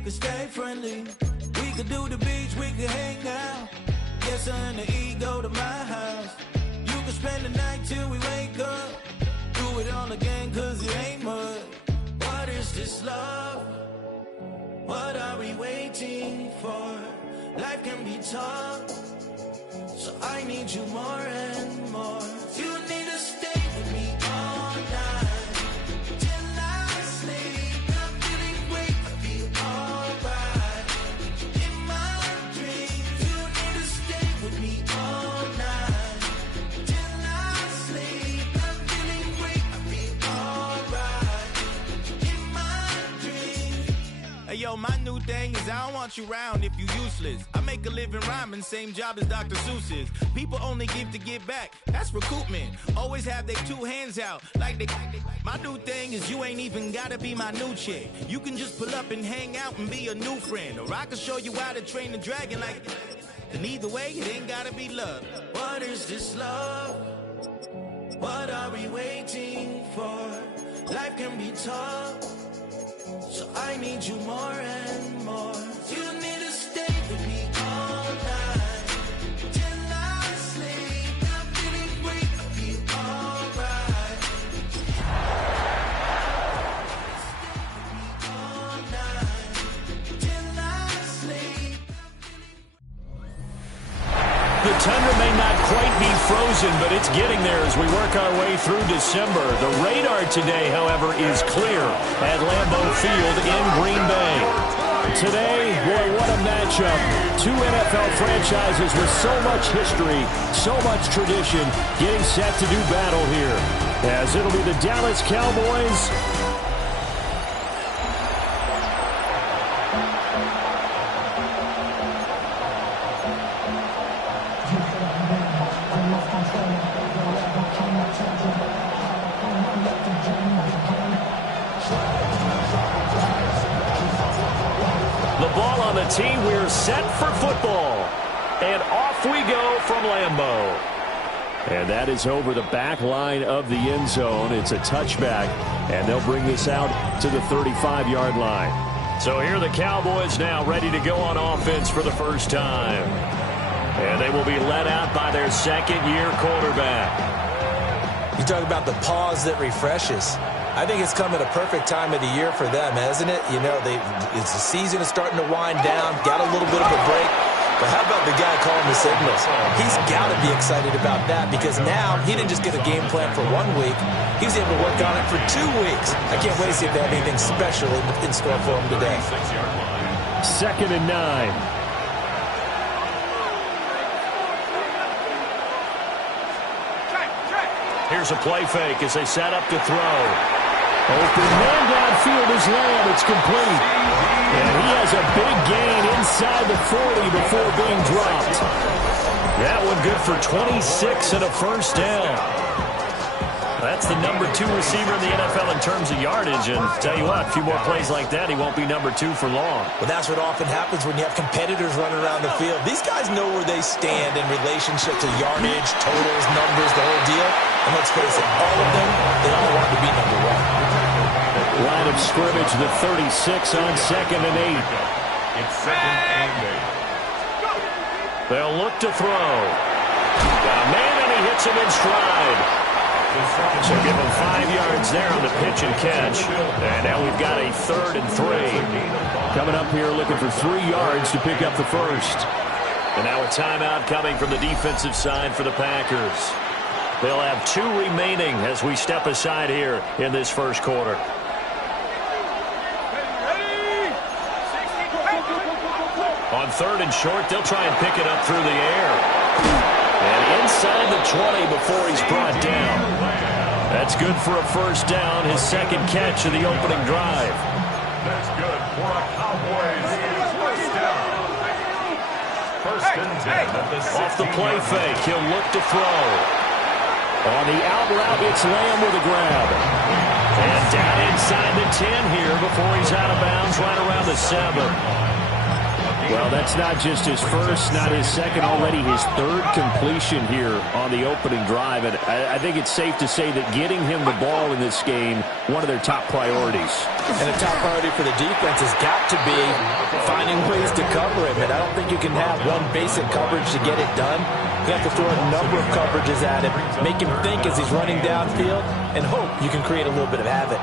it could stay friendly. We could do the beach, we could hang out. Yes, and the ego to my house. You could spend the night till we wake up. Do it all again, cause it ain't mud. What is this love? What are we waiting for? Life can be tough, so I need you more and more. You need to stay with me all night till I sleep. I'm feeling great, I feel alright. In my dreams, you need to stay with me all night till I sleep. I'm feeling great, I feel alright. In my dreams. Hey yo, my new thing is I don't want you round if you useless. I make a living rhyming, same job as Dr. Seuss's. People only give to get back, that's recoupment. Always have their two hands out, like they. My new thing is you ain't even gotta be my new chick. You can just pull up and hang out and be a new friend. Or I can show you how to train the dragon like. And either way, it ain't gotta be love. What is this love? What are we waiting for? Life can be tough, so I need you more and more. You need to stay with me all night till I sleep. I'm feeling great, I feel alright. Stay with me all night till I sleep. The tundra may not quite be frozen, but it's getting there as we work our way through December. The radar today, however, is clear at Lambeau Field in Green Bay. Today, boy, what a matchup. Two NFL franchises with so much history, so much tradition, getting set to do battle here. As it'll be the Dallas Cowboys team. We're set for football. And off we go from Lambeau. And that is over the back line of the end zone. It's a touchback, and they'll bring this out to the 35-yard line. So here are the Cowboys now ready to go on offense for the first time. And they will be led out by their second-year quarterback. You talk about the pause that refreshes. I think it's come at a perfect time of the year for them, hasn't it? You know, the season is starting to wind down, got a little bit of a break. But how about the guy calling the signals? He's got to be excited about that because now he didn't just get a game plan for 1 week. He was able to work on it for 2 weeks. I can't wait to see if they have anything special in store for him today. 2nd and 9. Here's a play fake as they set up to throw. Open man downfield is Lamb. It's complete. And he has a big gain inside the 40 before being dropped. That one good for 26 and a first down. That's the number 2 receiver in the NFL in terms of yardage. And tell you what, a few more plays like that, he won't be number 2 for long. Well, that's what often happens when you have competitors running around the field. These guys know where they stand in relationship to yardage, totals, numbers, the whole deal. And let's face it, all of them, they all want to be number 1. Line of scrimmage, the 36 on 2nd and 8. It's 2nd and 8. They'll look to throw. Got a man, and he hits him in stride. So give him 5 yards there on the pitch and catch. And now we've got a 3rd and 3. Coming up here looking for 3 yards to pick up the first. And now a timeout coming from the defensive side for the Packers. They'll have 2 remaining as we step aside here in this first quarter. On 3rd and short, they'll try and pick it up through the air. And inside the 20 before he's brought down. That's good for a first down, his 2nd catch of the opening drive. That's good for a Cowboys first down. 1st and 10 at the 60. Off the play fake, he'll look to throw. On the out route, it's Lamb with a grab. And down inside the 10 here before he's out of bounds right around the 7. Well, that's not just his first, not his second, already his third completion here on the opening drive. And I think it's safe to say that getting him the ball in this game, one of their top priorities. And a top priority for the defense has got to be finding ways to cover him. And I don't think you can have one basic coverage to get it done. You have to throw a number of coverages at him, make him think as he's running downfield, and hope you can create a little bit of havoc.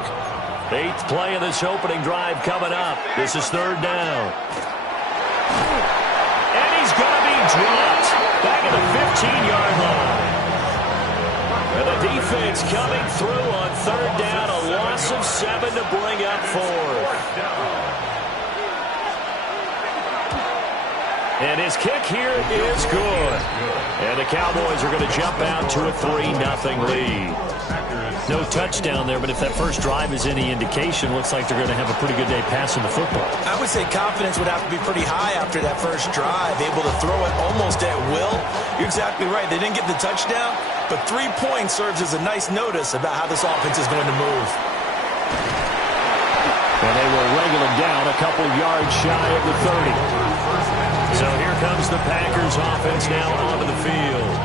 8th play of this opening drive coming up. This is 3rd down. And he's going to be dropped back at the 15-yard line. And the defense coming through on 3rd down. A loss of 7 to bring up 4th. And his kick here is good. And the Cowboys are going to jump out to a 3-0 lead. No touchdown there, but if that first drive is any indication, looks like they're going to have a pretty good day passing the football. I would say confidence would have to be pretty high after that first drive, able to throw it almost at will. You're exactly right. They didn't get the touchdown, but 3 points serves as a nice notice about how this offense is going to move. And they will wrangle him down a couple yards shy of the 30. So here comes the Packers offense now onto the field.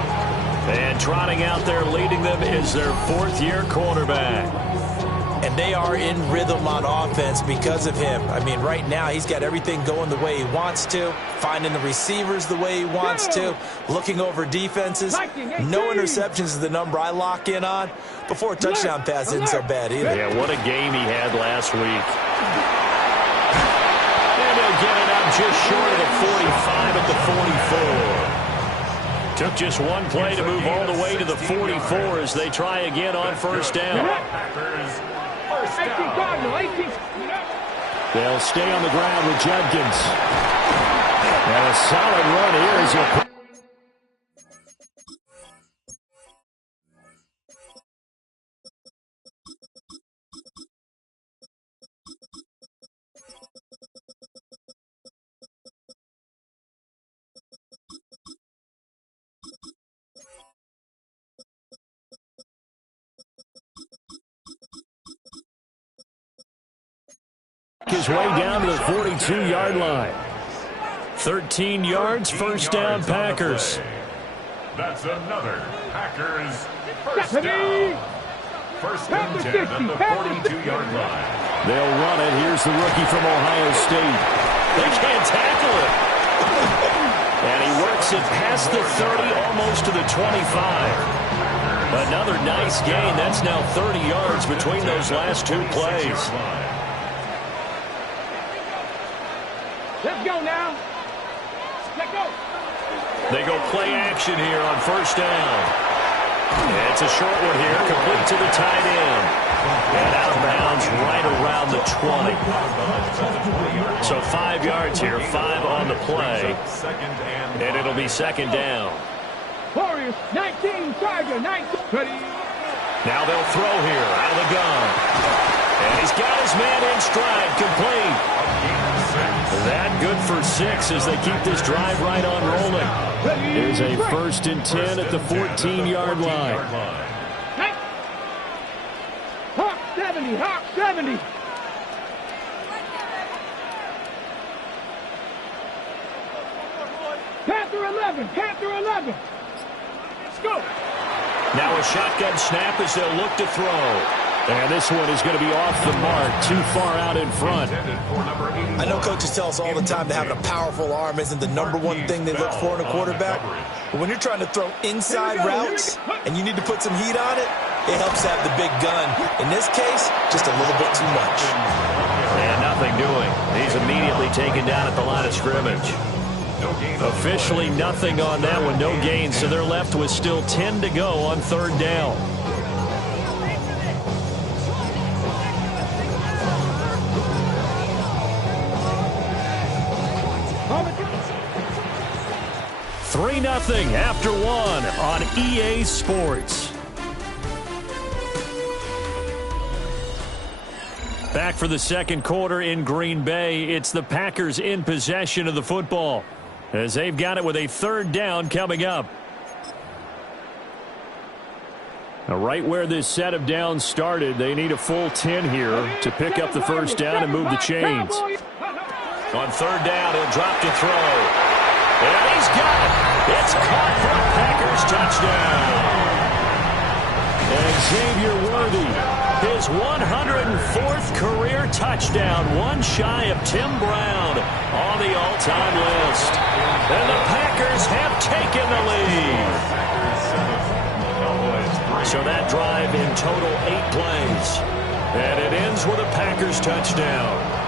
And trotting out there leading them is their 4th-year quarterback. And they are in rhythm on offense because of him. I mean, right now he's got everything going the way he wants to, finding the receivers the way he wants to, looking over defenses. No interceptions is the number I lock in on. Before a touchdown pass isn't so bad either. Yeah, what a game he had last week. And he'll get it up just short of the 45 at the 44. Took just one play to move all the way to the 44 as they try again on 1st down. They'll stay on the ground with Judkins. And a solid run here as he'll... his way down to the 42-yard line. 13 yards, 1st down, Packers. That's another Packers 1st down. 1st and 10 at the 42-yard line. They'll run it. Here's the rookie from Ohio State. They can't tackle it. And he works it past the 30, almost to the 25. Another nice gain. That's now 30 yards between those last 2 plays. Let's go now. Let's go. They go play action here on 1st down. And it's a short one here, complete to the tight end. And out of bounds right around the 20. So 5 yards here, 5 on the play. And it'll be 2nd down. Warriors, 19, Tiger, 19. Ready. Now they'll throw here out of the gun. And he's got his man in stride, complete. That good for 6 as they keep this drive right on rolling. Here's a 1st and 10 at the 14-yard line. Hawk 70, Hawk 70. Panther 11, Panther 11. Let's go. Now a shotgun snap as they'll look to throw. And this one is going to be off the mark, too far out in front. I know coaches tell us all the time that having a powerful arm isn't the #1 thing they look for in a quarterback. But when you're trying to throw inside routes and you need to put some heat on it, it helps have the big gun. In this case, just a little bit too much. And nothing doing. He's immediately taken down at the line of scrimmage. Officially nothing on that one, no gain. So they're left with still 10 to go on 3rd down. Nothing after 1 on EA Sports. Back for the 2nd quarter in Green Bay. It's the Packers in possession of the football as they've got it with a 3rd down coming up. Now, right where this set of downs started, they need a full 10 here to pick up the 1st down and move the chains. On third down, he'll drop to throw. And he's got it. It's caught for a Packers touchdown. And Xavier Worthy, his 104th career touchdown, one shy of Tim Brown on the all-time list. And the Packers have taken the lead. So that drive in total 8 plays. And it ends with a Packers touchdown.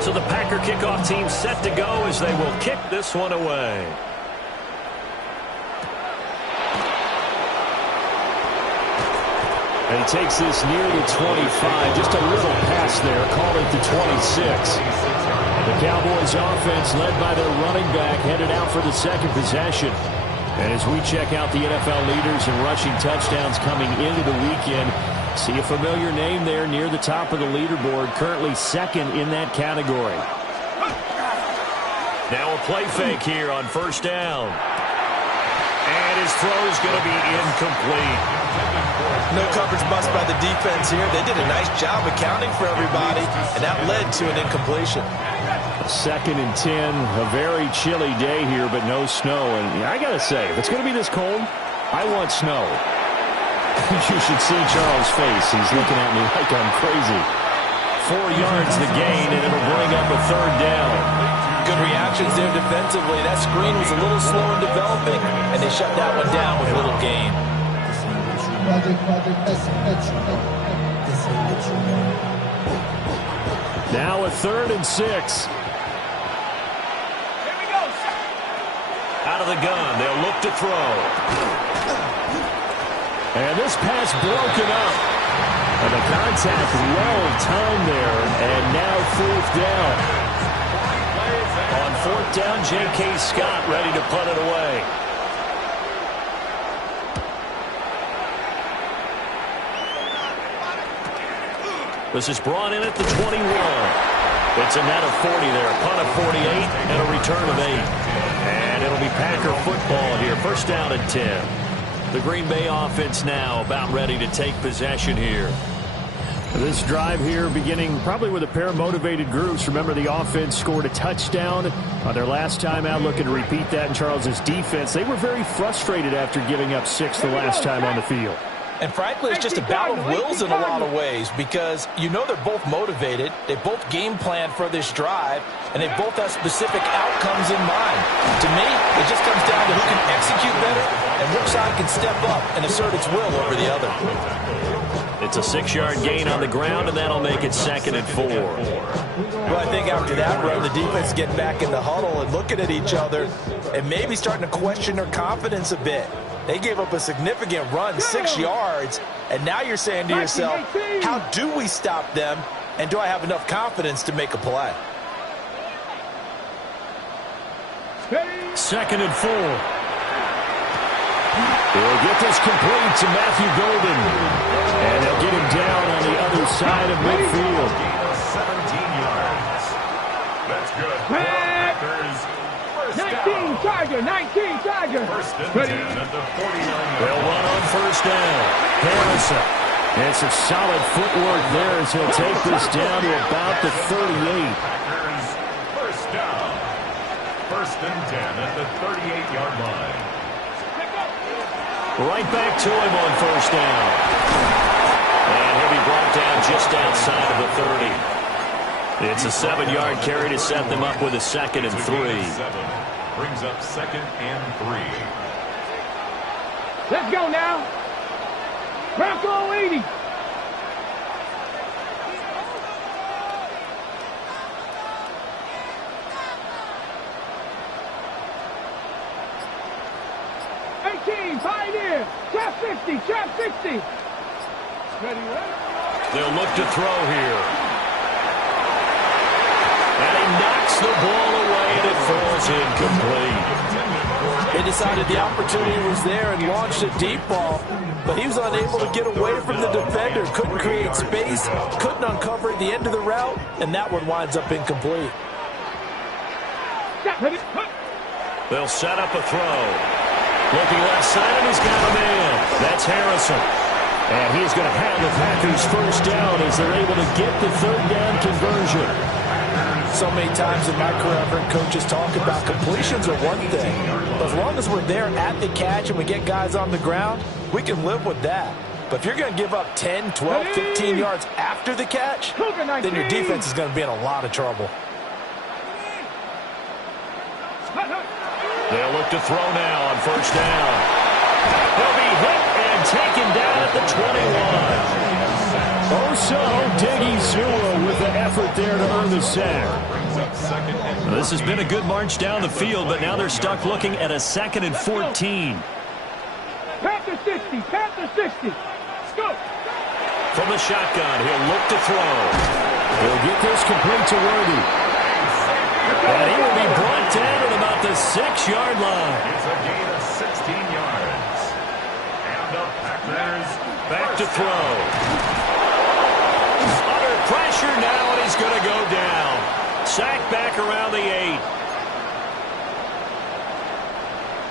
So the Packer kickoff team set to go as they will kick this one away. And he takes this near the 25. Just a little pass there. Called it the 26. The Cowboys offense led by their running back headed out for the second possession. And as we check out the NFL leaders in rushing touchdowns coming into the weekend, see a familiar name there near the top of the leaderboard, currently second in that category. Now a play fake here on first down. And his throw is going to be incomplete. No coverage bust by the defense here. They did a nice job accounting for everybody, and that led to an incompletion. 2nd and 10, a very chilly day here, but no snow. And I got to say, if it's going to be this cold, I want snow. You should see Charles' face. He's looking at me like I'm crazy. 4 yards the gain, and it'll bring up a third down. Good reactions there defensively. That screen was a little slow in developing, and they shut that one down with little gain. Now a 3rd and 6. Out of the gun, they'll look to throw. And this pass broken up. And the contact well timed there, and now 4th down. On 4th down, J.K. Scott ready to punt it away. This is brought in at the 21. It's a net of 40 there, a punt of 48, and a return of 8. And it'll be Packer football here, first down and 10. The Green Bay offense now about ready to take possession here. This drive here beginning probably with a pair of motivated groups. Remember, the offense scored a touchdown on their last time out, looking to repeat that in Charles's defense. They were very frustrated after giving up 6 the last time on the field. And frankly, it's just a battle of wills in a lot of ways, because you know they're both motivated, they both game plan for this drive, and they both have specific outcomes in mind. To me, it just comes down to who can execute better and which side can step up and assert its will over the other. It's a 6-yard gain on the ground, and that'll make it 2nd and 4. Well, I think after that run, the defense getting back in the huddle and looking at each other and maybe starting to question their confidence a bit. They gave up a significant run, 6 yards, and now you're saying to yourself, how do we stop them, and do I have enough confidence to make a play? 2nd and 4. They'll get this complete to Matthew Golden. And they'll get him down on the other side of midfield. 17 yards. That's good. Packers. 19 Tiger, 19 Tiger. First and 10 at the 49. They'll run on first down. Harrison. And some solid footwork there as he'll take this down to about the 38. Packers first down. First and 10 at the 38-yard line. Right back to him on first down. And he'll be brought down just outside of the 30. It's a 7-yard carry to set them up with a 2nd and 3. Brings up 2nd and 3. Let's go now. Bronco 80. Pioneer, trap 60, trap 60. Ready, ready? They'll look to throw here. And he knocks the ball away and it falls incomplete. They decided the opportunity was there and launched a deep ball, but he was unable to get away from the defender, couldn't create space, couldn't uncover the end of the route, and that one winds up incomplete. They'll set up a throw. Looking left side, and he's got a man. That's Harrison. And he is going to have the Packers first down as they're able to get the third down conversion. So many times in my career, I've heard coaches talk about completions are one thing. But as long as we're there at the catch and we get guys on the ground, we can live with that. But if you're going to give up 10, 12, 15 yards after the catch, then your defense is going to be in a lot of trouble. They'll look to throw now on first down. He'll be hit and taken down at the 21. Diggy Zua with the effort there to earn the sack. Well, this has been a good march down the field, but now they're stuck looking at a 2nd and 14. Panther 60, Panther 60. Let's go. From the shotgun, he'll look to throw. He'll get this complete to Worthy. And he will be brought down at about the 6-yard line. It's a gain of 16 yards. And the Packers back to throw. Under pressure now, and he's going to go down. Sacked back around the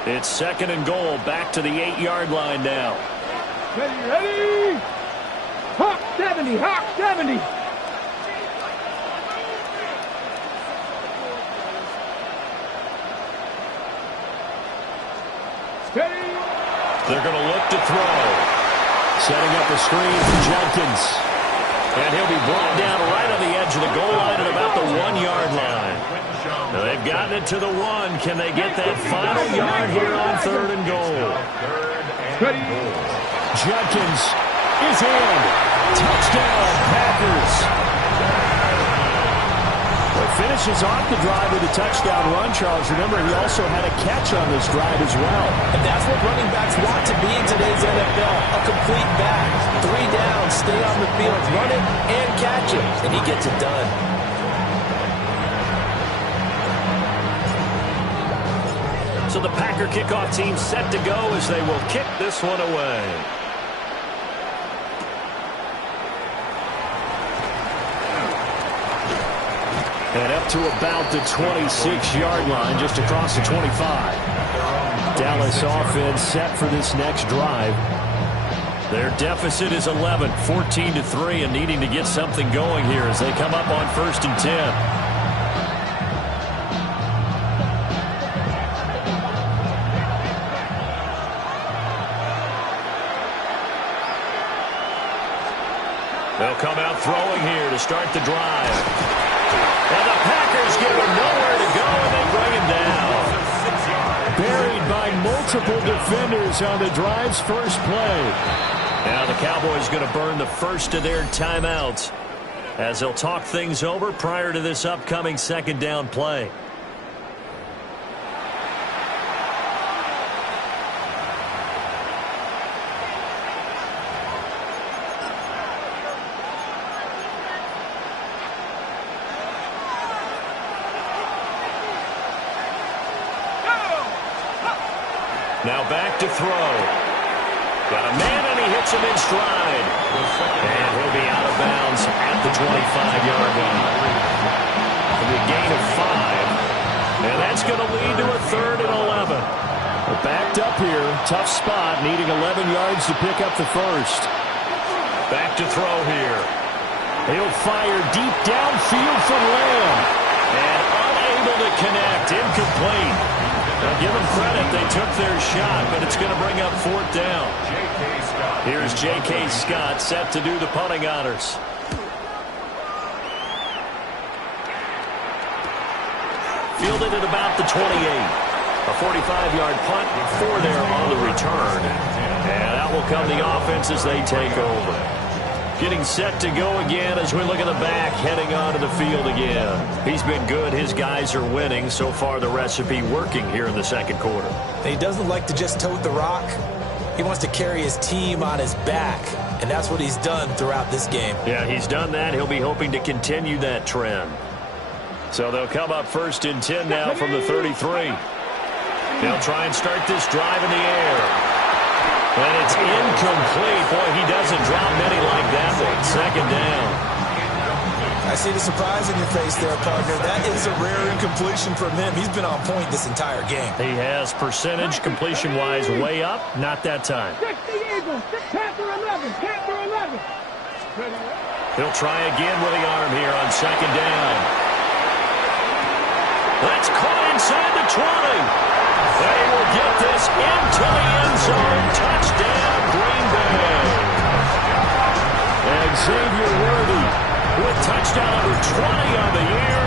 8. It's 2nd and goal, back to the 8-yard line now. Ready? Hawk 70, Hawk 70. They're going to look to throw. Setting up a screen for Jenkins. And he'll be brought down right on the edge of the goal line at about the 1-yard line. Now they've gotten it to the 1. Can they get that final yard here on 3rd and goal? Jenkins is in. Touchdown, Packers. Finishes off the drive with a touchdown run, Charles. Remember, he also had a catch on this drive as well. And that's what running backs want to be in today's NFL. A complete back. 3 down, stay on the field, run it, and catch it. And he gets it done. So the Packer kickoff team set to go as they will kick this one away. And up to about the 26-yard line, just across the 25. Dallas offense set for this next drive. Their deficit is 11, 14-3, and needing to get something going here as they come up on 1st and 10. They'll come out throwing here to start the drive. And the Packers give him nowhere to go, and they bring him down. Buried by multiple defenders on the drive's first play. Now the Cowboys going to burn the first of their timeouts as they'll talk things over prior to this upcoming 2nd down play. Now back to throw. Got a man, and he hits him in stride. And he'll be out of bounds at the 25-yard line. It'll be a gain of 5. And that's going to lead to a 3rd and 11. We're backed up here. Tough spot, needing 11 yards to pick up the first. Back to throw here. He'll fire deep downfield for Lamb. And unable to connect. Incomplete. Now, give them credit. They took their shot, but it's going to bring up 4th down. Here's J.K. Scott set to do the punting honors. Fielded at about the 28. A 45-yard punt, 4 there on the return. And out will come the offense as they take over. Getting set to go again as we look at the back, heading onto the field again. He's been good. His guys are winning. So far, the recipe working here in the 2nd quarter. He doesn't like to just tote the rock. He wants to carry his team on his back, and that's what he's done throughout this game. Yeah, he's done that. He'll be hoping to continue that trend. So they'll come up 1st and 10 now from the 33. They'll try and start this drive in the air. And it's incomplete. Boy, he doesn't drop many like that one. 2nd down. I see the surprise in your face there, partner. That is a rare incompletion from him. He's been on point this entire game. He has percentage completion-wise way up. Not that time. 60 Eagles, Panther 11. 11. 10 through 11. He'll try again with the arm here on second down. That's caught inside the 20. They will get this into the end zone. Touchdown, Green Bay. And Xavier Worthy with touchdown number 20 on the year.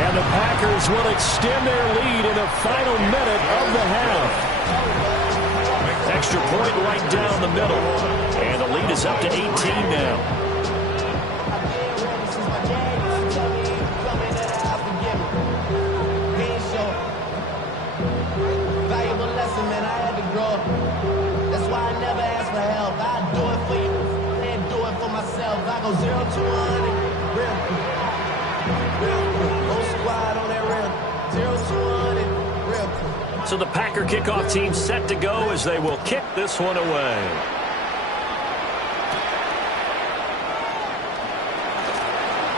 And the Packers will extend their lead in the final minute of the half. Extra point right down the middle. And the lead is up to 18 now. Man, I had to grow up. That's why I never ask for help. I do it for you and do it for myself. I go 0 to 100, real quick. Whole squad on that real 0 to 100, real quick. So the Packer kickoff team set to go as they will kick this one away.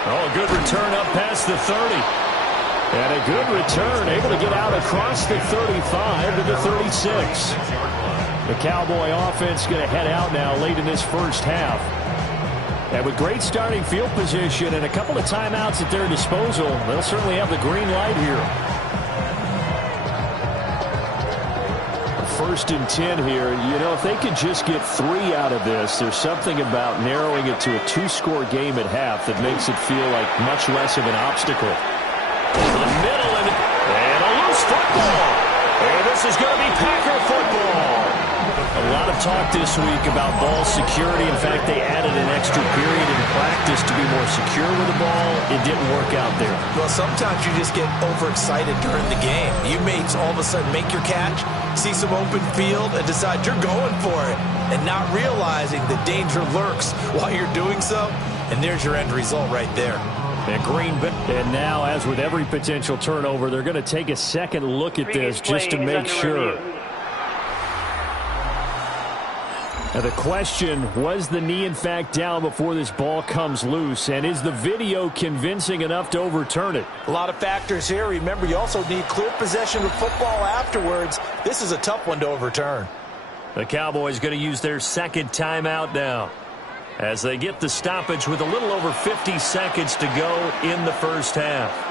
Oh, a good return up past the 30. And a good return, able to get out across the 35 to the 36. The Cowboy offense going to head out now late in this first half. And with great starting field position and a couple of timeouts at their disposal, they'll certainly have the green light here. First and 10 here. You know, if they could just get 3 out of this, there's something about narrowing it to a 2-score game at half that makes it feel like much less of an obstacle. Over the middle, and a loose football. And this is going to be Packer football. A lot of talk this week about ball security. In fact, they added an extra period in practice to be more secure with the ball. It didn't work out there. Well, sometimes you just get overexcited during the game. You may all of a sudden make your catch, see some open field, and decide you're going for it, and not realizing the danger lurks while you're doing so. And there's your end result right there. And Green Bay. And now, as with every potential turnover, they're going to take a second look at this just to make sure. Now the question, was the knee in fact down before this ball comes loose? And is the video convincing enough to overturn it? A lot of factors here. Remember, you also need clear possession of football afterwards. This is a tough one to overturn. The Cowboys going to use their second timeout now, as they get the stoppage with a little over 50 seconds to go in the first half.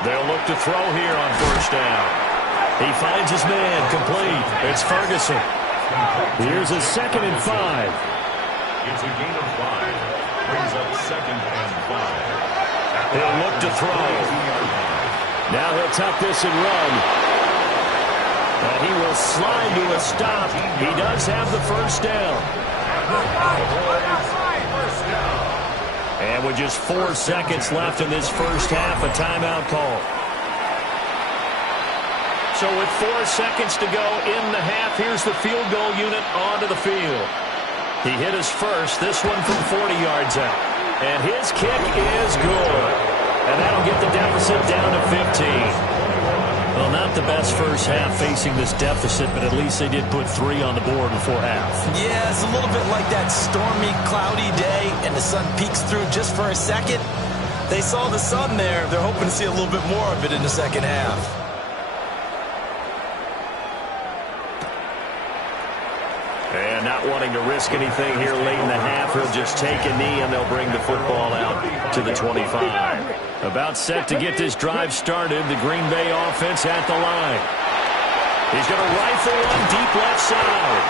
They'll look to throw here on first down. He finds his man complete. It's Ferguson. Here's a 2nd and 5. It's a gain of 5. Brings up 2nd and 5. He'll look to throw. Now he'll tuck this and run. And he will slide to a stop. He does have the first down. And with just 4 seconds left in this first half, a timeout call. So with 4 seconds to go in the half, here's the field goal unit onto the field. He hit his first, this one from 40 yards out. And his kick is good. And that'll get the deficit down to 15. Well, not the best first half facing this deficit, but at least they did put 3 on the board before half. Yeah, it's a little bit like that stormy, cloudy day, and the sun peeks through just for a second. They saw the sun there. They're hoping to see a little bit more of it in the second half. And not wanting to risk anything here late in the half, he'll just take a knee and they'll bring the football out to the 25. About set to get this drive started, the Green Bay offense at the line. He's going to rifle one deep left side.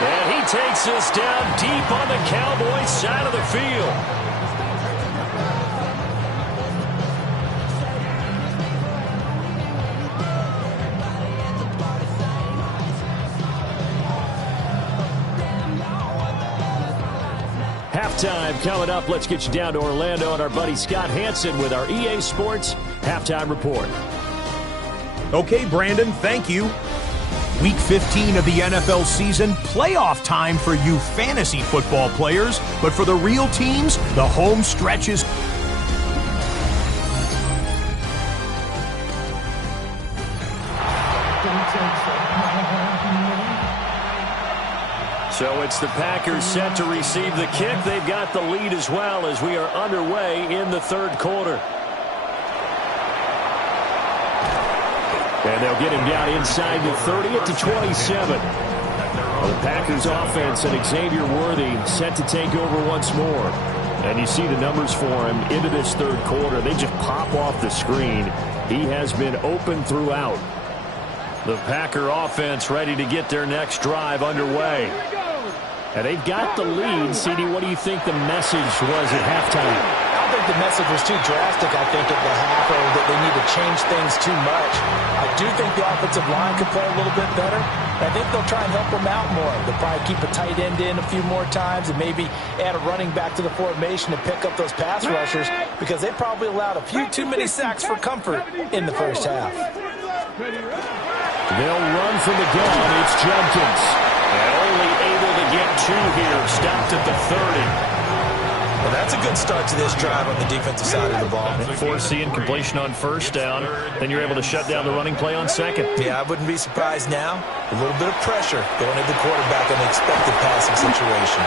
And he takes this down deep on the Cowboys side of the field. Halftime coming up. Let's get you down to Orlando and our buddy Scott Hansen with our EA Sports Halftime Report. Okay, Brandon, thank you. Week 15 of the NFL season, playoff time for you fantasy football players, but for the real teams, the home stretch is... So it's the Packers set to receive the kick. They've got the lead as well as we are underway in the third quarter. they'll get him down inside the 30 at the 27. Well, the Packers offense and Xavier Worthy set to take over once more. And you see the numbers for him into this third quarter. They just pop off the screen. He has been open throughout. The Packer offense ready to get their next drive underway. And they've got the lead. CD, what do you think the message was at halftime? I don't think the message was too drastic, I think, at the half, or that they need to change things too much. I do think the offensive line could play a little bit better. I think they'll try and help them out more. They'll probably keep a tight end in a few more times and maybe add a running back to the formation to pick up those pass rushers, because they probably allowed a few too many sacks for comfort in the first half. They'll run from the gun. It's Jenkins. And only able to get 2 here. Stopped at the 30. Well, that's a good start to this drive on the defensive side of the ball. Forcing incompletion on first down. Then you're able to shut down the running play on second. Yeah, I wouldn't be surprised now. A little bit of pressure going into the quarterback in the expected passing situation.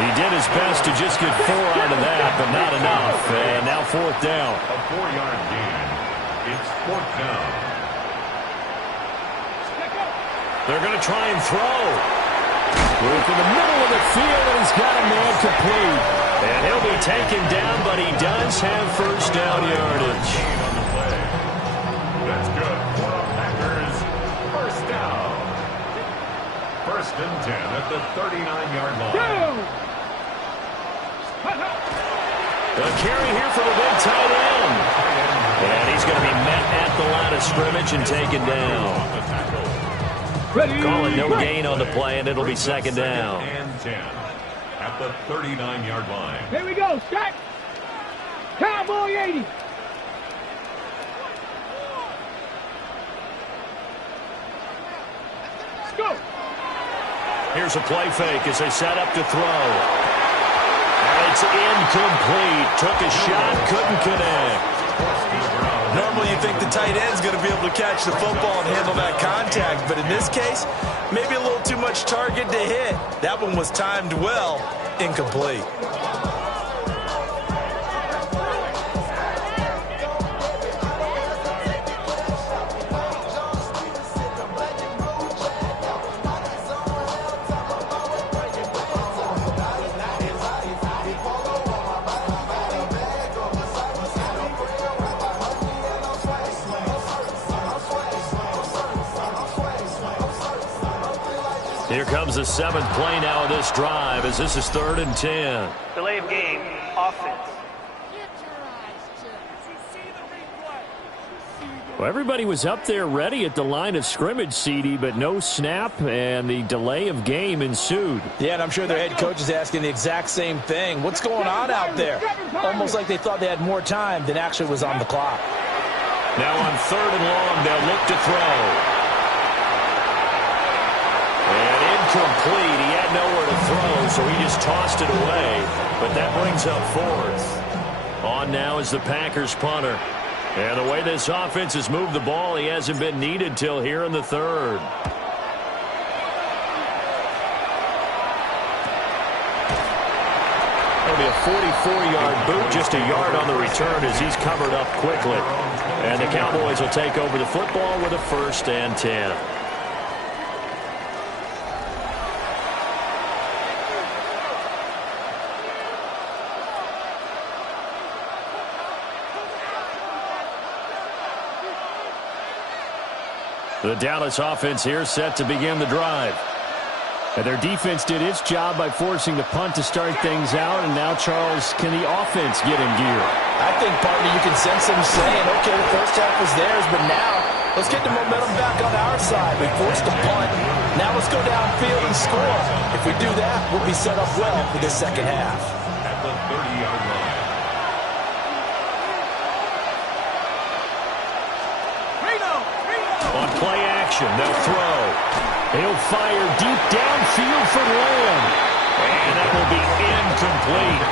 He did his best to just get 4 out of that, but not enough. And now 4th down. A 4-yard gain. It's 4th down. They're going to try and throw. Work in the middle of the field, and he's got a man complete. And he'll be taken down, but he does have first down yardage. On the play. That's good for the Packers. First down. 1st and 10 at the 39-yard line. A carry here for the big tight end. And he's going to be met at the line of scrimmage and taken down. Calling no gain on the play, and it'll be 2nd down. And 10 at the 39-yard line. Here we go, Scott. Cowboy 80. Let's go. Here's a play fake as they set up to throw. And it's incomplete. Took a shot, couldn't connect. Normally you think the tight end's going to be able to catch the football and handle that contact, but in this case, maybe a little too much target to hit. That one was timed well, incomplete. Here comes the 7th play now of this drive, as this is 3rd and 10. Delay of game, offense. Well, everybody was up there ready at the line of scrimmage, CD, but no snap, and the delay of game ensued. Yeah, and I'm sure their head coach is asking the exact same thing. What's going on out there? Almost like they thought they had more time than actually was on the clock. Now on 3rd and long, they'll look to throw. And incomplete. He had nowhere to throw, so he just tossed it away. But that brings up 4th. On now is the Packers punter. And the way this offense has moved the ball, he hasn't been needed till here in the 3rd. That'll be a 44-yard boot, just a yard on the return as he's covered up quickly. And the Cowboys will take over the football with a 1st and 10. The Dallas offense here set to begin the drive. And their defense did its job by forcing the punt to start things out. And now, Charles, can the offense get in gear? I think, partner, you can sense them saying, okay, the first half was theirs, but now let's get the momentum back on our side. We forced a punt. Now let's go downfield and score. If we do that, we'll be set up well for the second half. At the 30-yard line. On play action, they'll throw. He'll fire deep downfield for Lamb. And that will be incomplete.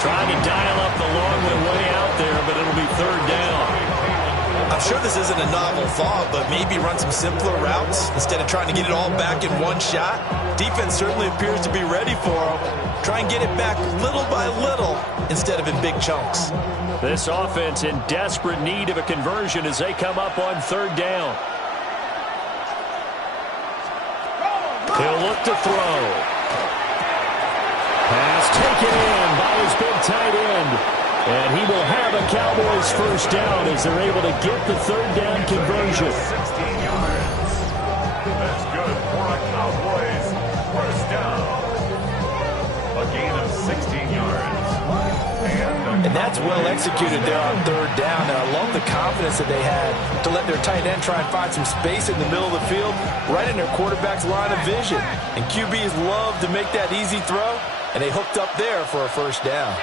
Trying to dial up the long way out there, but it'll be 3rd down. I'm sure this isn't a novel thought, but maybe run some simpler routes instead of trying to get it all back in one shot. Defense certainly appears to be ready for them. Try and get it back little by little instead of in big chunks. This offense in desperate need of a conversion as they come up on 3rd down. He'll look to throw. Pass taken in by his big tight end. And he will have a Cowboys first down as they're able to get the third down conversion. 16 yards. That's good for a Cowboys first down. A gain of 16 yards. And that's well executed there on third down. And I love the confidence that they had to let their tight end try and find some space in the middle of the field, right in their quarterback's line of vision. And QBs love to make that easy throw, and they hooked up there for a first down.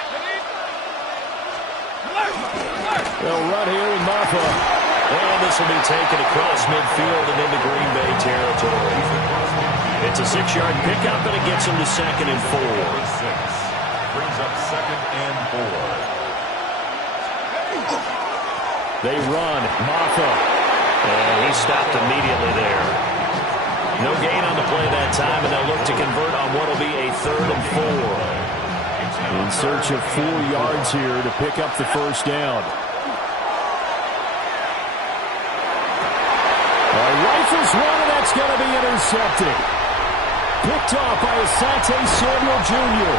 They'll run here with Maffa. And this will be taken across midfield and into Green Bay territory. It's a 6-yard pickup, and it gets him to 2nd and 4. Brings up 2nd and 4. They run. Maffa. And he stopped immediately there. No gain on the play that time, and they'll look to convert on what will be a 3rd and 4. In search of 4 yards here to pick up the first down. Rifles one, and that's going to be intercepted. Picked off by Asante Samuel Jr.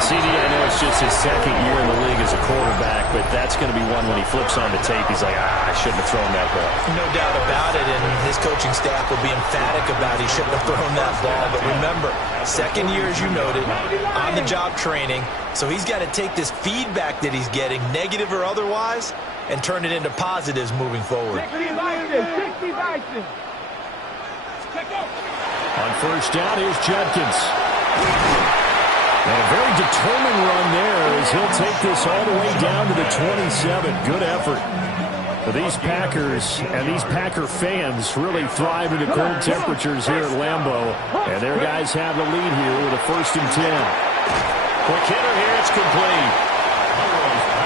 CD, I know it's just his 2nd year in the league as a quarterback, but that's going to be one when he flips on the tape, he's like, I shouldn't have thrown that ball. No doubt about it, and his coaching staff will be emphatic about he shouldn't have thrown that ball. But remember, 2nd year, as you noted, on-the-job training, so he's got to take this feedback that he's getting, negative or otherwise, and turn it into positives moving forward. On first down, here's Judkins. And a very determined run there as he'll take this all the way down to the 27. Good effort. But these Packers and these Packer fans really thrive in the cold temperatures here at Lambeau. And their guys have the lead here with a 1st and 10. Quick hitter here, it's complete.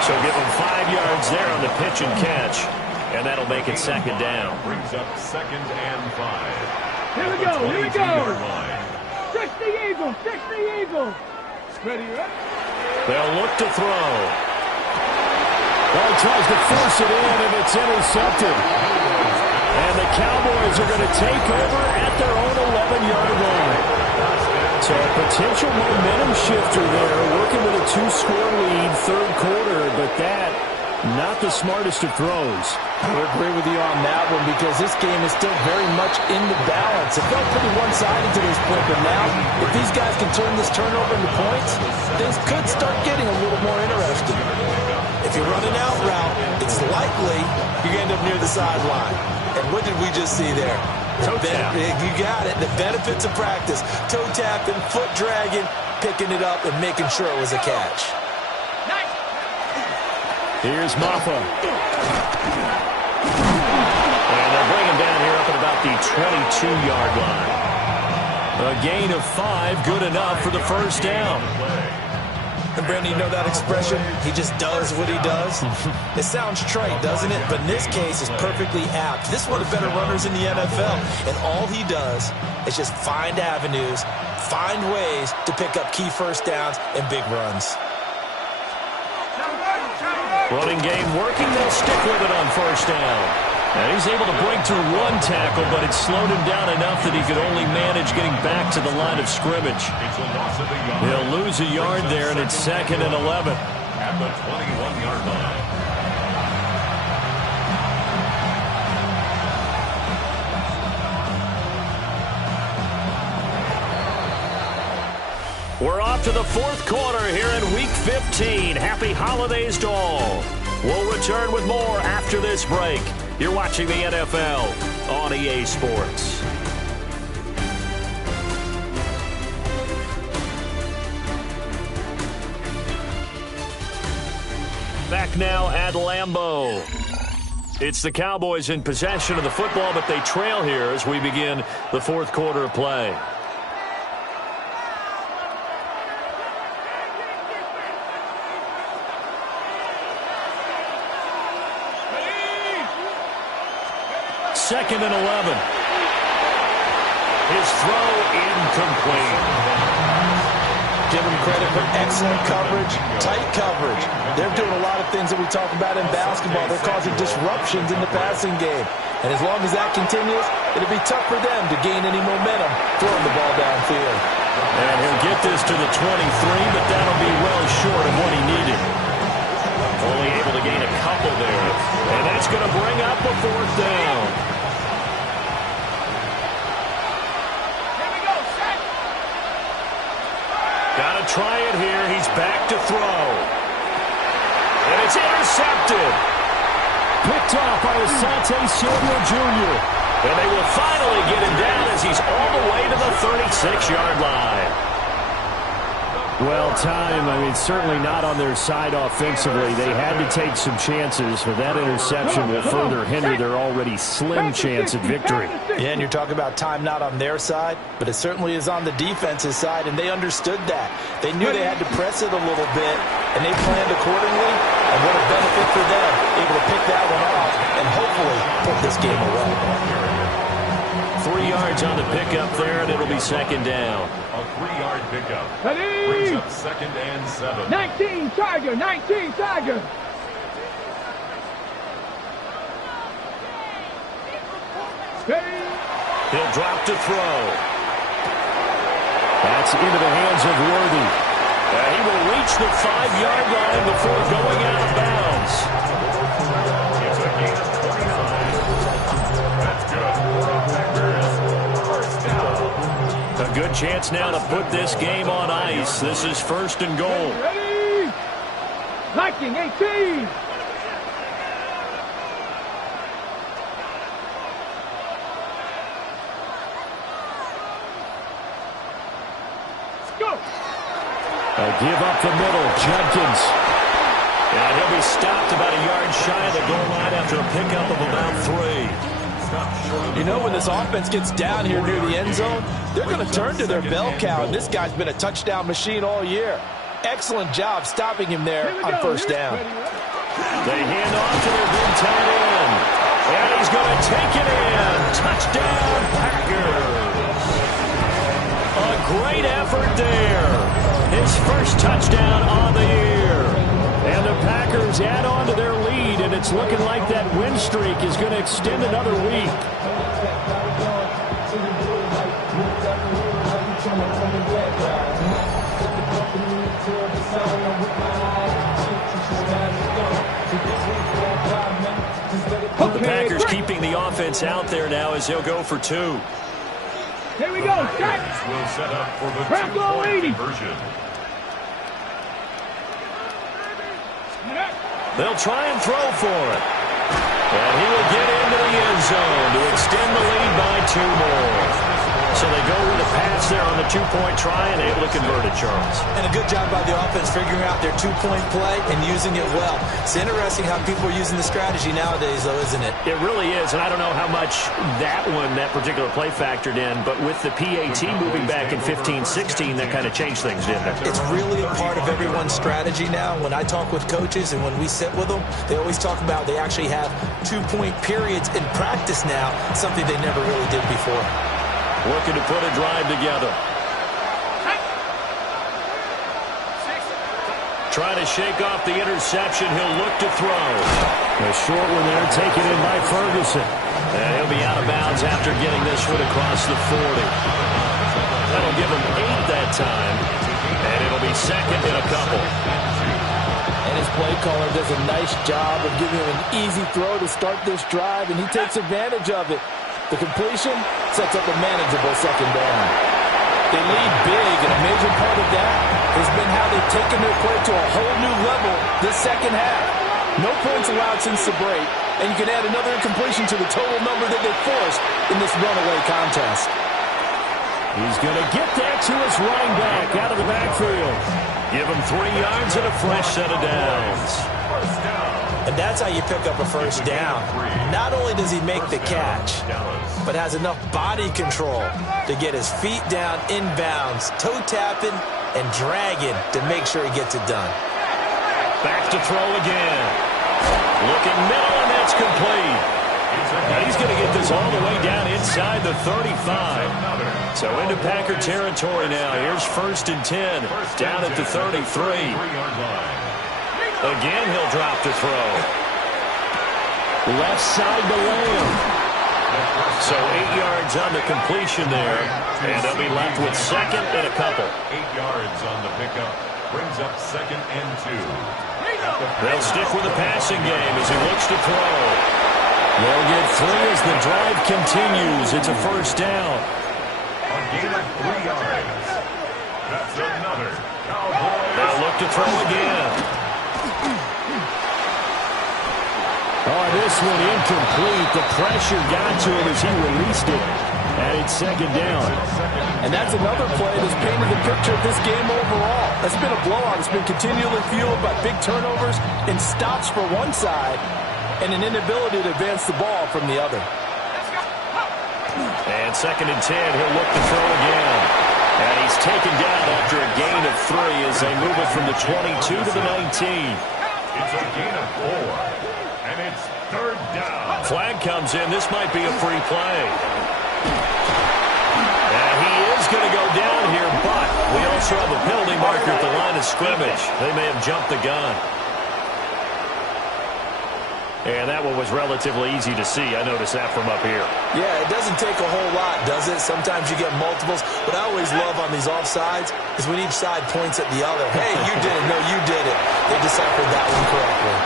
So give him 5 yards there on the pitch and catch. And that'll make it 2nd down. Brings up 2nd and 5. Here we go, here we go. 60 Eagles, 60 Eagles. Ready, right? They'll look to throw. Well, he tries to force it in, and it's intercepted. And the Cowboys are going to take over at their own 11-yard line. So a potential momentum shifter there, working with a 2-score lead, 3rd quarter, but that, not the smartest of throws. I would agree with you on that one because this game is still very much in the balance. It felt pretty one-sided to this point, but now, if these guys can turn this turnover into points, things could start getting a little more interesting. If you run an out route, it's likely you end up near the sideline. And what did we just see there? Toe tap. You got it. The benefits of practice. Toe tapping, foot dragging, picking it up, and making sure it was a catch. Here's Maffa. And they'll bring him down here up at about the 22-yard line. A gain of 5, good enough for the first down. And Brandon, you know that expression? He just does what he does. It sounds trite, doesn't it? But in this case, it's perfectly apt. This is one of the better runners in the NFL. And all he does is just find avenues, find ways to pick up key first downs and big runs. Running game working. They'll stick with it on first down. And he's able to break through one tackle, but it slowed him down enough that he could only manage getting back to the line of scrimmage. He'll lose a yard there, and it's 2nd and 11. At the 21-yard line. We're off to the 4th quarter here in Week 15. Happy holidays to all. We'll return with more after this break. You're watching the NFL on EA Sports. Back now at Lambeau. It's the Cowboys in possession of the football, but they trail here as we begin the 4th quarter of play. Second and 11. His throw incomplete. Give them credit for excellent coverage, tight coverage. They're doing a lot of things that we talk about in basketball. They're causing disruptions in the passing game. And as long as that continues, it'll be tough for them to gain any momentum throwing the ball the 23, but that'll be well short of what he needed. Only able to gain a couple there. And that's going to bring up a 4th down. Here we go, set. Got to try it here. He's back to throw. And it's intercepted. Picked off by Asante Samuel Jr. And they will finally get him down as he's all the way to the 36-yard line. Well, certainly not on their side offensively. They had to take some chances, but that interception will further hinder their already slim chance at victory. Yeah, and you're talking about time not on their side, but it certainly is on the defense's side, and they understood that. They knew they had to press it a little bit, and they planned accordingly, and what a benefit for them, able to pick that one off and hopefully put this game away. 3 yards on the pickup there, and it'll be 2nd down. A 3-yard pickup. Ready? Brings up 2nd and 7. 19 Tiger, 19 Tiger. Ready? He'll drop to throw. That's into the hands of Worthy. He will reach the 5-yard line before going out of bounds. It's a gain of 29. That's good for a Packers 1st down. A good chance now to put this game on ice. This is 1st and goal. Ready? Liking 18. Give up the middle, Jenkins. And he'll be stopped about a yard shy of the goal line after a pickup of about 3. You know, when this offense gets down here near the end zone, they're going to turn to their bell cow, and this guy's been a touchdown machine all year. Excellent job stopping him there on 1st down. They hand off to their big tight end. And he's going to take it in. Touchdown, Packers. A great effort there. His first touchdown on the year. And the Packers add on to their lead, and it's looking like that win streak is going to extend another week. The Packers keeping the offense out there now as they'll go for 2. Here we go, set. Will set up for the Bravo 2-point 80. conversion. They'll try and throw for it. And he will get into the end zone to extend the lead by 2 more. So they go with a pass there on the 2-point try and able to convert it, Charles. And a good job by the offense figuring out their 2-point play and using it well. It's interesting how people are using the strategy nowadays, though, isn't it? It really is, and I don't know how much that particular play factored in, but with the PAT moving back in 15-16, that kind of changed things, didn't it? It's really a part of everyone's strategy now. When I talk with coaches and when we sit with them, they always talk about they actually have 2-point periods in practice now, something they never really did before. Looking to put a drive together. Trying to shake off the interception. He'll look to throw. A short one there taken in by Ferguson. And he'll be out of bounds after getting this one across the 40. That'll give him 8 that time. And it'll be 2nd in a couple. And his play caller does a nice job of giving him an easy throw to start this drive, and he takes advantage of it. The completion sets up a manageable 2nd down. They lead big, and a major part of that has been how they've taken their play to a whole new level this 2nd half. No points allowed since the break, and you can add another incompletion to the total number that they've forced in this runaway contest. He's going to get that to his running back out of the backfield. Give him 3 yards and a fresh set of downs. And that's how you pick up a 1st down. Not only does he make the catch, but has enough body control to get his feet down inbounds, toe tapping and dragging to make sure he gets it done. Back to throw again. Looking middle, and that's complete. Now he's going to get this all the way down inside the 35. So into Packer territory now. Here's 1st and 10 down at the 33. Again, he'll drop to throw. Left side to Lamb. So 8 yards on the completion there, and they'll be left with second and a couple. 8 yards on the pickup. Brings up 2nd and 2. They'll stick with the passing game as he looks to throw. They'll get 3 as the drive continues. It's a first down. A gain of 3 yards. That's another Cowboys. They'll look to throw again. Oh, this one incomplete. The pressure got to him as he released it. And it's second down. And that's another play that's painted the picture of this game overall. It's been a blowout. It's been continually fueled by big turnovers and stops for one side and an inability to advance the ball from the other. And 2nd and 10, he'll look to throw again. And he's taken down after a gain of 3 as they move it from the 22 to the 19. It's a gain of 4. And it's 3rd down. Flag comes in. This might be a free play. And he is going to go down here, but we also have a penalty marker at the line of scrimmage. They may have jumped the gun. And that one was relatively easy to see. I noticed that from up here. Yeah, it doesn't take a whole lot, does it? Sometimes you get multiples. What I always love on these offsides is when each side points at the other. Hey, you did it. No, you did it. They deciphered that one correctly.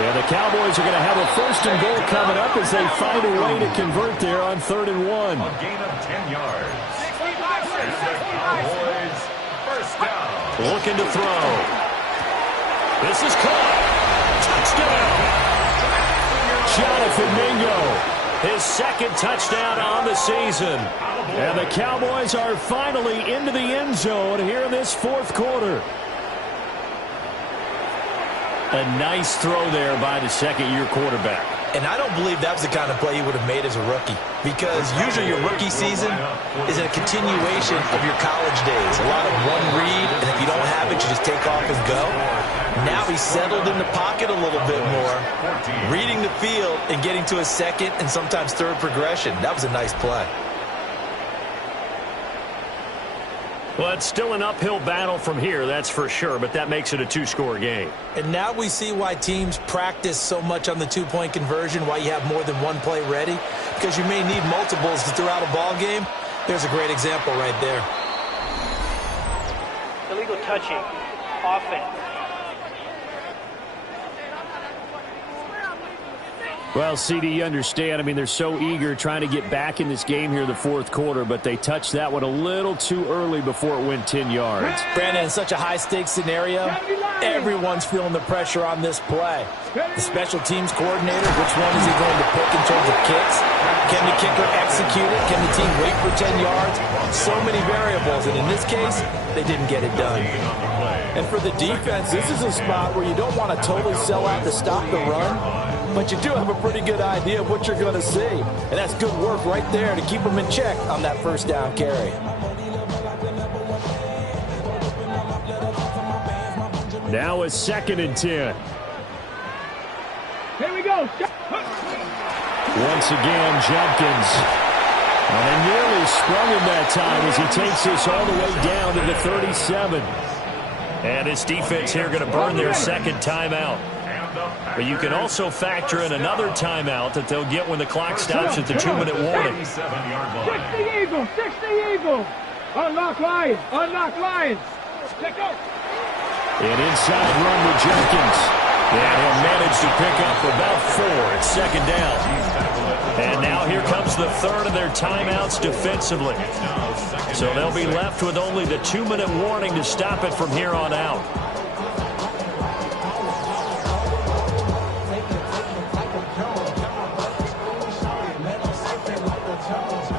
Yeah, the Cowboys are going to have a 1st and goal coming up as they find a way to convert there on 3rd and 1. A gain of 10 yards. And the Cowboys, 1st down. Looking to throw. This is caught. Touchdown. Jonathan Mingo, his 2nd touchdown on the season. And the Cowboys are finally into the end zone here in this 4th quarter. A nice throw there by the 2nd-year quarterback. And I don't believe that was the kind of play he would have made as a rookie, because usually your rookie season is a continuation of your college days. A lot of one read, and if you don't have it, you just take off and go. Now he's settled in the pocket a little bit more, reading the field and getting to a 2nd and sometimes 3rd progression. That was a nice play. Well, it's still an uphill battle from here, that's for sure, but that makes it a 2-score game. And now we see why teams practice so much on the 2-point conversion, why you have more than one play ready, because you may need multiples to throw out a ball game. There's a great example right there. Illegal touching. Offense. Well, CD, you understand. I mean, they're so eager trying to get back in this game here in the 4th quarter, but they touched that one a little too early before it went 10 yards. Brandon, in such a high-stakes scenario, everyone's feeling the pressure on this play. The special teams coordinator, which one is he going to pick in terms of kicks? Can the kicker execute it? Can the team wait for 10 yards? So many variables, and in this case, they didn't get it done. And for the defense, this is a spot where you don't want to totally sell out to stop the run, but you do have a pretty good idea of what you're going to see. And that's good work right there to keep them in check on that 1st down carry. Now a 2nd and 10. Here we go. Once again, Jenkins. And they nearly sprung him that time as he takes this all the way down to the 37. And his defense here going to burn their 2nd timeout. But you can also factor in another timeout that they'll get when the clock stops at the 2-minute warning. 6 the Eagles. 6 the Eagles. Unlock Lions. Unlock Lions. Let go. An inside run with Jenkins. And he'll manage to pick up about 4. It's 2nd down. And now here comes the 3rd of their timeouts defensively. So they'll be left with only the 2-minute warning to stop it from here on out.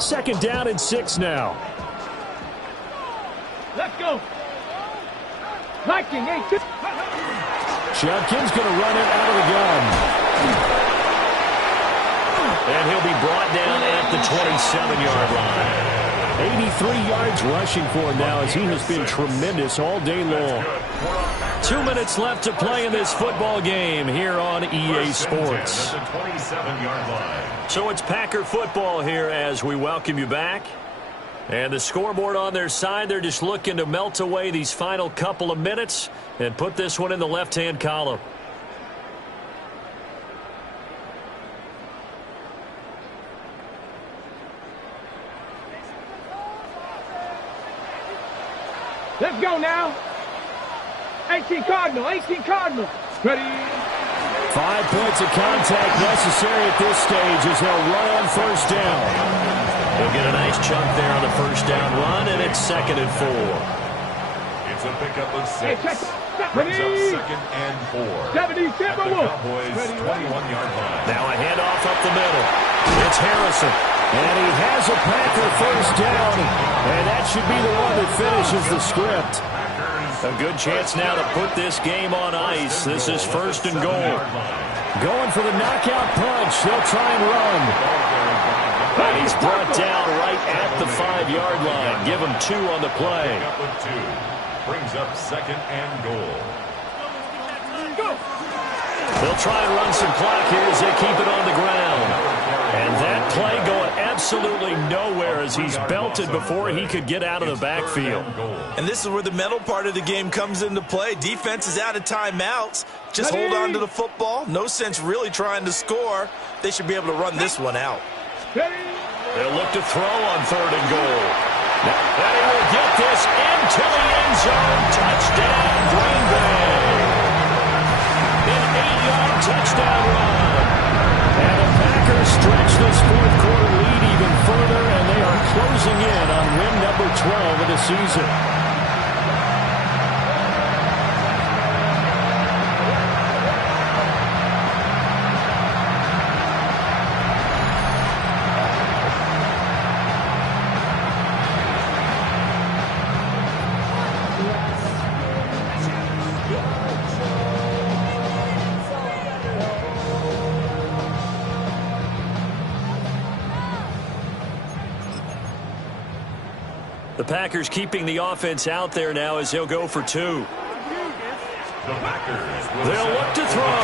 Second down and 6 now. Let's go. Viking 8. Jenkins going to run it out of the gun. And he'll be brought down at the 27-yard line. 83 yards rushing for him now as he has been tremendous all day long. 2 minutes left to play in this football game here on EA Sports. So it's Packer football here as we welcome you back. And the scoreboard on their side, they're just looking to melt away these final couple of minutes and put this one in the left-hand column. Let's go now. 18 Cardinal, 18 Cardinal. Ready? 5 points of contact necessary at this stage as they'll run on first down. They'll get a nice chunk there on the first down run, and it's 2nd and 4. It's a pickup of 6. Hey, check. Brings up 2nd and 4. 70, At the Cowboys' 21-yard line. Now a handoff up the middle. It's Harrison. And he has a Packer first down, and that should be the one that finishes the script. A good chance now to put this game on ice. This is 1st and goal. Going for the knockout punch. They'll try and run. And he's brought down right at the 5-yard line. Give him 2 on the play. Up with 2. Brings up 2nd and goal. They'll try and run some clock here as they keep it on the ground. And that play going absolutely nowhere as he's belted before he could get out of the backfield. And this is where the mental part of the game comes into play. Defense is out of timeouts. Just hold on to the football. No sense really trying to score. They should be able to run this one out. They'll look to throw on 3rd and goal. And he will get this into the end zone. Touchdown, Green Bay. An 8-yard touchdown run. And the Packers stretch this 4th quarter lead even further, and they are closing in on win number 12 of the season. The Packers keeping the offense out there now as he'll go for 2. The Packers They'll look to throw.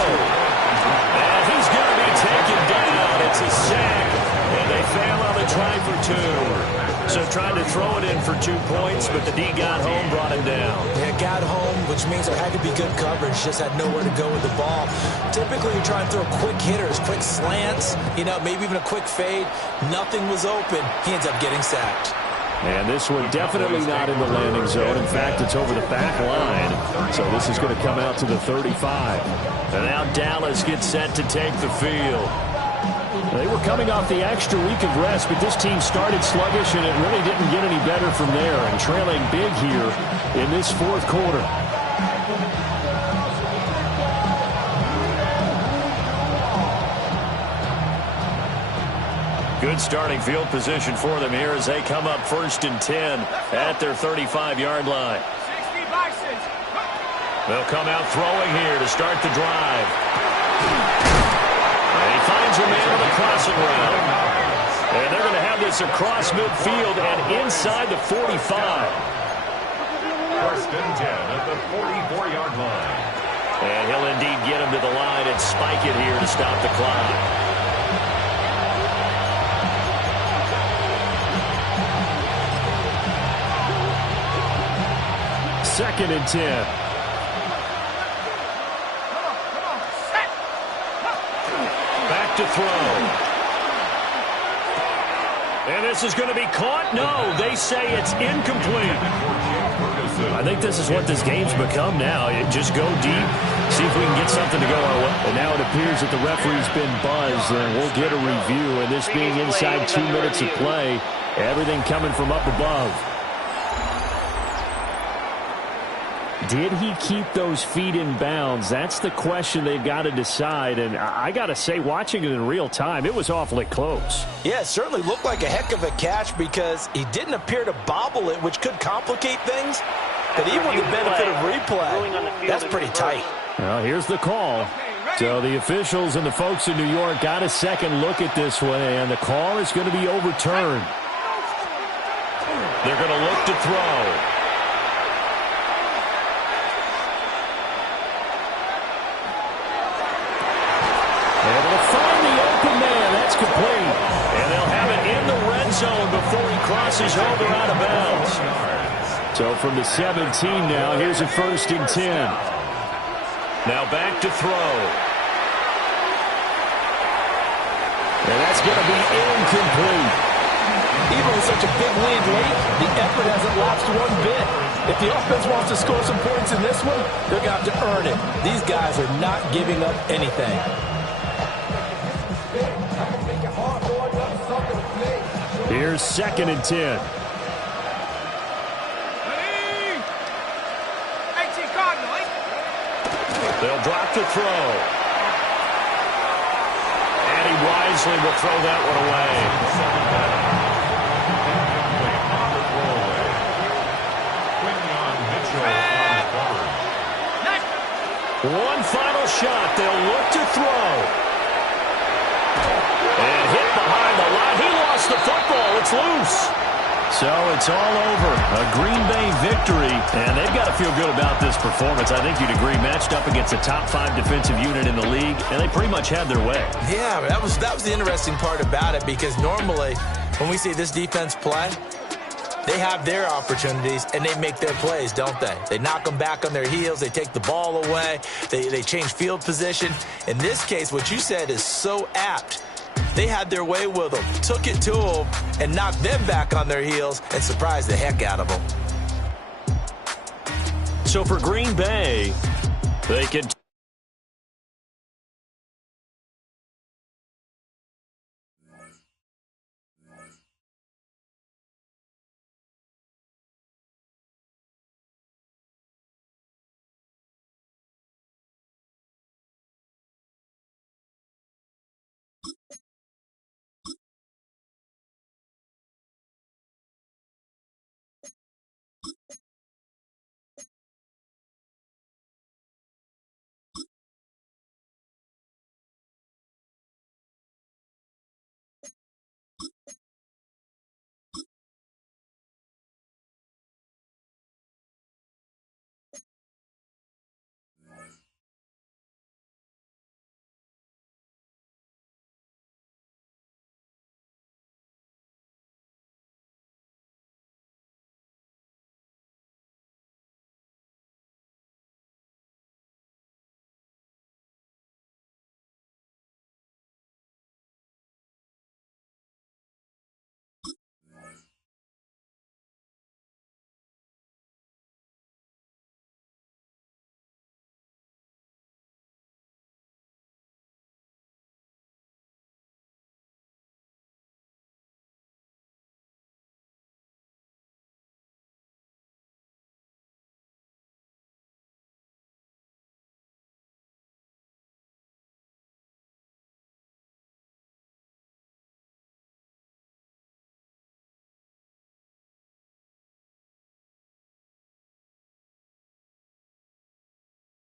And he's going to be taken down. It's a sack. And they fail on the try for 2. So trying to throw it in for 2 points, but the D got home, brought him down. Yeah, got home, which means there had to be good coverage. Just had nowhere to go with the ball. Typically, you try and throw quick hitters, quick slants, maybe even a quick fade. Nothing was open. He ends up getting sacked. And this one definitely not in the landing zone. In fact, it's over the back line. So this is going to come out to the 35. And now Dallas gets set to take the field. They were coming off the extra week of rest, but this team started sluggish, and it really didn't get any better from there. And trailing big here in this 4th quarter. Good starting field position for them here as they come up 1st and 10 at their 35-yard line. They'll come out throwing here to start the drive. And he finds a man on the crossing route. And they're going to have this across midfield and inside the 45. 1st and 10 at the 44-yard line. And he'll indeed get him to the line and spike it here to stop the clock. 2nd and 10. Back to throw. And this is going to be caught. No, they say it's incomplete. I think this is what this game's become now. You just go deep, see if we can get something to go our way. And now it appears that the referee's been buzzed, and we'll get a review. And this being inside 2 minutes of play, everything coming from up above. Did he keep those feet in bounds? That's the question they've got to decide. And I got to say, watching it in real time, it was awfully close. Yeah, it certainly looked like a heck of a catch because he didn't appear to bobble it, which could complicate things. But even with the benefit of replay, that's pretty tight. Well, here's the call. So the officials and the folks in New York got a second look at this one, and the call is going to be overturned. They're going to look to throw. Complete. And they'll have it in the red zone before he crosses over out of bounds. So from the 17 now, here's a 1st and 10. Now back to throw. And that's going to be incomplete. Even with such a big lead late, the effort hasn't lapsed one bit. If the offense wants to score some points in this one, they're going to have to earn it. These guys are not giving up anything. Here's 2nd and 10. They'll drop to throw. And he wisely will throw that one away. One final shot. They'll look to throw. And hit behind the line. He lost the football. It's loose. So it's all over. A Green Bay victory, and they've got to feel good about this performance. I think you'd agree, matched up against a top 5 defensive unit in the league, and they pretty much had their way. Yeah, that was the interesting part about it, because normally when we see this defense play, they have their opportunities, and they make their plays, don't they? They knock them back on their heels. They take the ball away. They change field position. In this case, what you said is so apt. They had their way with them, took it to them, and knocked them back on their heels and surprised the heck out of them. So for Green Bay, they can